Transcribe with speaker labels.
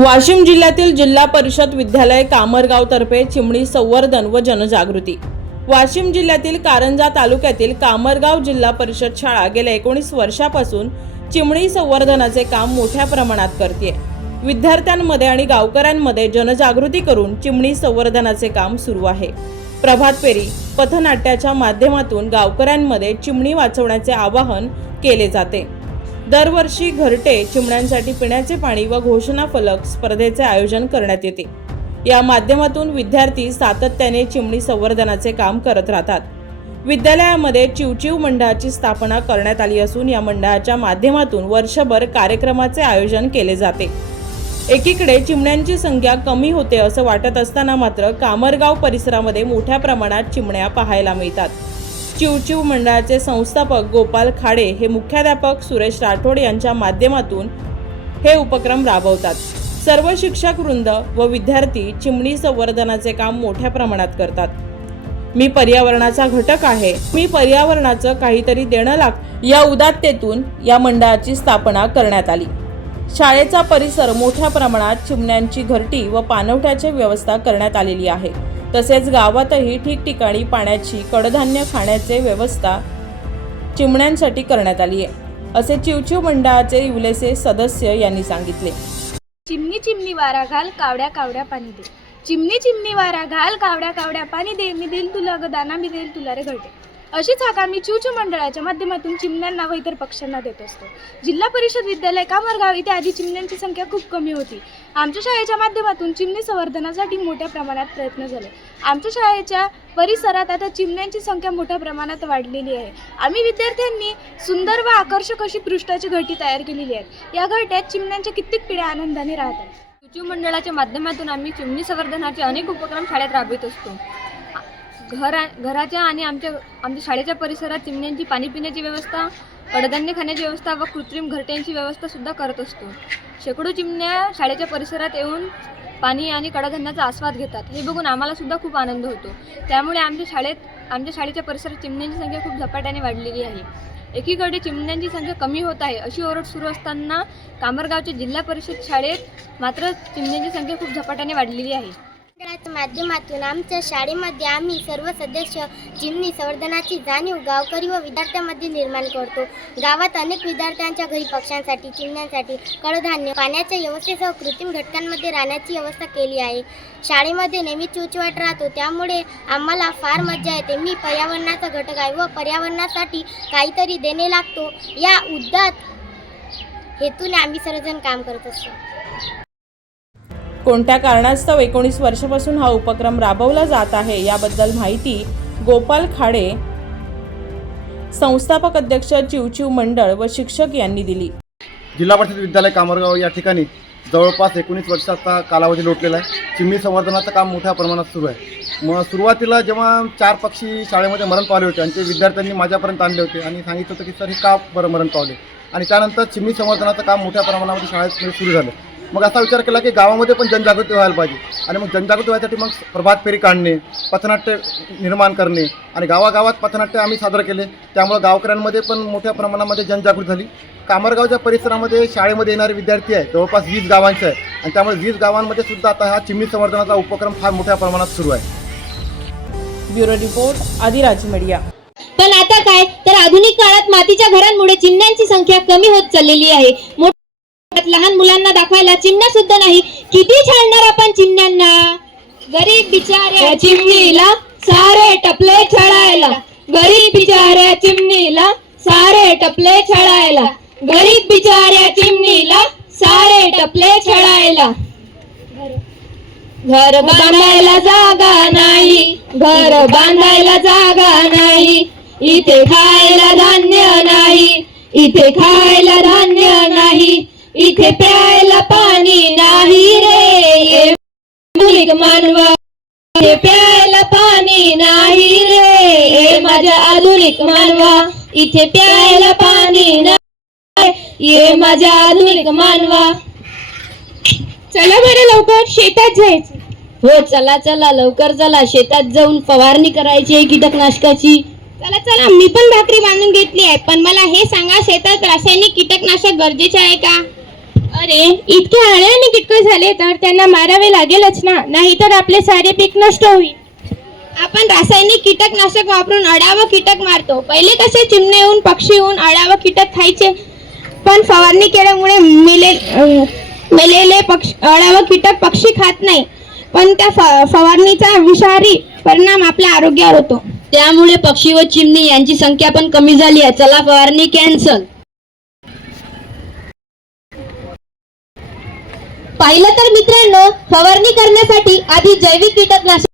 Speaker 1: वाशिम जिल्ह्यातील जिल्हा परिषद विद्यालय कामरगावतर्फे चिमणी संवर्धन व जनजागृती. वाशिम जिल्ह्यातील कारंजा तालुक्यातील कामरगाव जिल्हा परिषद शाळा गेल्या एकोणीस वर्षापासून चिमणी संवर्धनाचे काम मोठ्या प्रमाणात करते विद्यार्थ्यांमध्ये आणि गावकऱ्यांमध्ये जनजागृती करून चिमणी संवर्धनाचे काम सुरू आहे. प्रभात फेरी पथनाट्याच्या माध्यमातून गावकऱ्यांमध्ये चिमणी वाचवण्याचे आवाहन केले जाते. दरवर्षी घरटे चिमण्यांसाठी पिण्याचे पाणी व घोषणा फलक स्पर्धेचे आयोजन करण्यात येते. या माध्यमातून विद्यार्थी सातत्याने चिमणी संवर्धनाचे काम करत राहतात. विद्यालयामध्ये चिवचिव मंडळाची स्थापना करण्यात आली असून या मंडळाच्या माध्यमातून वर्षभर कार्यक्रमाचे आयोजन केले जाते. एकीकडे चिमण्यांची संख्या कमी होते असं वाटत असताना मात्र कामरगाव परिसरामध्ये मोठ्या प्रमाणात चिमण्या पाहायला मिळतात. चिवचिव मंडळाचे संस्थापक गोपाल खाडे हे मुख्याध्यापक सुरेश राठोड यांच्या माध्यमातून हे उपक्रम राबवतात. सर्व शिक्षक वृंद व विद्यार्थी चिमणी संवर्धनाचे काम मोठ्या प्रमाणात करतात. मी पर्यावरणाचा घटक आहे. मी पर्यावरणाचं काहीतरी देणं लाग या उदात्तेतून या मंडळाची स्थापना करण्यात आली. शाळेचा परिसर मोठ्या प्रमाणात चिमण्यांची घरटी व पाणवठ्याची व्यवस्था करण्यात आलेली आहे. तसेच गावातही ठिकठिकाणी पाण्याची कडधान्य खाण्याचे व्यवस्था चिमण्यांसाठी करण्यात आली आहे असे चिवचिव मंडळाचे युलेसे सदस्य यांनी सांगितले.
Speaker 2: चिमणी चिमणी वारा घाल कावड्या कावड्या पाणी दे. चिमणी चिमणी वारा घाल कावड्या कावड्या पाणी दे मी देईल तुला ग दाना मी देईल तुला रे घडते अशीच हाक आम्ही चिवचू मंडळाच्या माध्यमातून चिमण्यांना व इतर पक्ष्यांना देत असतो. जिल्हा परिषद विद्यालय कामरगाव इथे आधी चिमण्यांची संख्या खूप कमी होती. आमच्या शाळेच्या माध्यमातून चिमणी संवर्धनासाठी मोठ्या प्रमाणात प्रयत्न झाले. आमच्या शाळेच्या परिसरात आता चिमण्यांची संख्या मोठ्या प्रमाणात वाढलेली आहे. आम्ही विद्यार्थ्यांनी सुंदर व आकर्षक अशी पृष्ठाची घटी तयार केलेली आहे या घरट्यात चिमण्यांच्या कित्येक पिढ्या आनंदाने राहतात.
Speaker 3: सुचीव मंडळाच्या माध्यमातून आम्ही चिमणी संवर्धनाचे अनेक उपक्रम शाळेत राबवित असतो. घर घराच्या आणि आमच्या आमच्या शाळेच्या परिसरात चिमण्यांची पाणी पिण्याची व्यवस्था कडधान्य खाण्याची व्यवस्था व कृत्रिम घरट्यांची व्यवस्था सुद्धा करत असतो. शेकडो चिमण्या शाळेच्या परिसरात येऊन पाणी आणि कडधान्याचा आस्वाद घेतात. हे बघून आम्हाला सुद्धा खूप आनंद होतो. त्यामुळे आमच्या शाळेत आमच्या शाळेच्या परिसरात चिमण्यांची संख्या खूप झपाट्याने वाढलेली आहे. एकीकडे चिमण्यांची संख्या कमी होत आहे अशी ओरड सुरू असताना कामरगावच्या जिल्हा परिषद शाळेत मात्र चिमण्यांची संख्या खूप झपाट्याने वाढलेली आहे.
Speaker 4: मंडळाच्या माध्यमातून आमच्या शाळेमध्ये आम्ही सर्व सदस्य चिमणी संवर्धनाची जाणीव गावकरी व विद्यार्थ्यांमध्ये निर्माण करतो. गावात अनेक विद्यार्थ्यांच्या घरी पक्ष्यांसाठी चिमण्यांसाठी कडधान्य पाण्याच्या व्यवस्थेसह कृत्रिम घटकांमध्ये राहण्याची व्यवस्था केली आहे. शाळेमध्ये नेहमी चुचवाट राहतो. त्यामुळे आम्हाला फार मजा येते. मी पर्यावरणाचा घटक आहे व पर्यावरणासाठी काहीतरी देणे लागतो. या उद्दात हेतूने आम्ही सर्वजण काम करत असतो.
Speaker 1: कोणत्या कारणास्तव एकोणीस वर्षापासून हा उपक्रम राबवला जात आहे याबद्दल माहिती गोपाल खाडे संस्थापक अध्यक्ष चिवचिव मंडळ व शिक्षक यांनी दिली.
Speaker 5: जिल्हा परिषद विद्यालय कामरगाव या ठिकाणी जवळपास एकोणीस वर्षाचा कालावधी लोटलेला आहे. चिमणी संवर्धनाचं काम मोठ्या प्रमाणात सुरू आहे. मग सुरुवातीला जेव्हा चार पक्षी शाळेमध्ये मरण पावले होते आणि ते विद्यार्थ्यांनी माझ्यापर्यंत आणले होते आणि सांगितलं होतं की सर हे का बरं मरण पावले? आणि त्यानंतर चिमणी संवर्धनाचं काम मोठ्या प्रमाणामध्ये शाळेत सुरू झालं. मग असा विचार केला की गावामध्ये पण जनजागृती व्हायला पाहिजे. आणि मग जनजागृती व्हायसाठी मग प्रभात फेरी काढणे पथनाट्य निर्माण करणे आणि गावागावात पथनाट्य आम्ही सादर केले. त्यामुळं गावकऱ्यांमध्ये पण मोठ्या प्रमाणामध्ये जनजागृती झाली. कामरगावच्या परिसरामध्ये शाळेमध्ये येणारे विद्यार्थी आहे जवळपास वीस गावांचे आहे आणि त्यामुळे वीस गावांमध्ये सुद्धा आता हा चिमणी संवर्धनाचा उपक्रम फार मोठ्या प्रमाणात सुरू आहे.
Speaker 1: Bureau report Adiraj media.
Speaker 6: पण आता काय? तर आधुनिक काळात मातीच्या घरांमुळे चिमण्यांची संख्या कमी होत चाललेली आहे. मोठ्या लहान मुलांना दाखवायला चिमण्या सुद्धा नाही. किती छाडणार आपण चिमण्यांना गरीब बिचाऱ्या चिमणीला सारे टपले छळायला. गरीब बिचाऱ्या चिमणीला सारे टपले छळायला. गरीब बिचाऱ्या चिमणीला सारे टपले छळायला. घर बांधायला जागा नाही. घर बांधायला जागा नाही. इथे खायला धान्य नाही. इथे खायला धान्य नाही. इथे प्यायला पाणी नाही रे. आधुनिक मानवा. इथे प्यायला पाणी नाही रे. हे माझ्या आधुनिक मानवा. इथे प्यायला पाणी नाही. ये माझ्या आधुनिक मानवा. चला बरं लवकर शेतात जायचं. हो चला चला. लवकर चला. शेतात जाऊन फवारणी करायची आहे कीटकनाशकाची. चला चला. मी पण भाकरी बांधून घेतली आहे. पण मला हे सांगा शेतात रासायनिक कीटकनाशक गरजेचे आहे का?
Speaker 7: अरे इतके आळे आणि झाले तर त्यांना मारावे लागेलच ना. नाहीतर आपले सारे पीक नष्ट होईल. आपण रासायनिक कीटकनाशक वापरून अडावं कीटक मारतो. पहिले कसे चिमणे येऊन पक्षी येऊन अडावं कीटक खायचे? पण फवारणी केल्यामुळे मिले मेलेले पक्ष अडावं कीटक पक्षी खात नाही. पण त्या फ- फवारणीचा विषारी परिणाम आपल्या आरोग्यावर होतो.
Speaker 8: त्यामुळे पक्षी व चिमणी यांची संख्या पण कमी झाली आहे. चला फवारणी कॅन्सल.
Speaker 7: पाहिलं तर मित्रांनो फवारणी करण्यासाठी आधी जैविक कीटकनाशक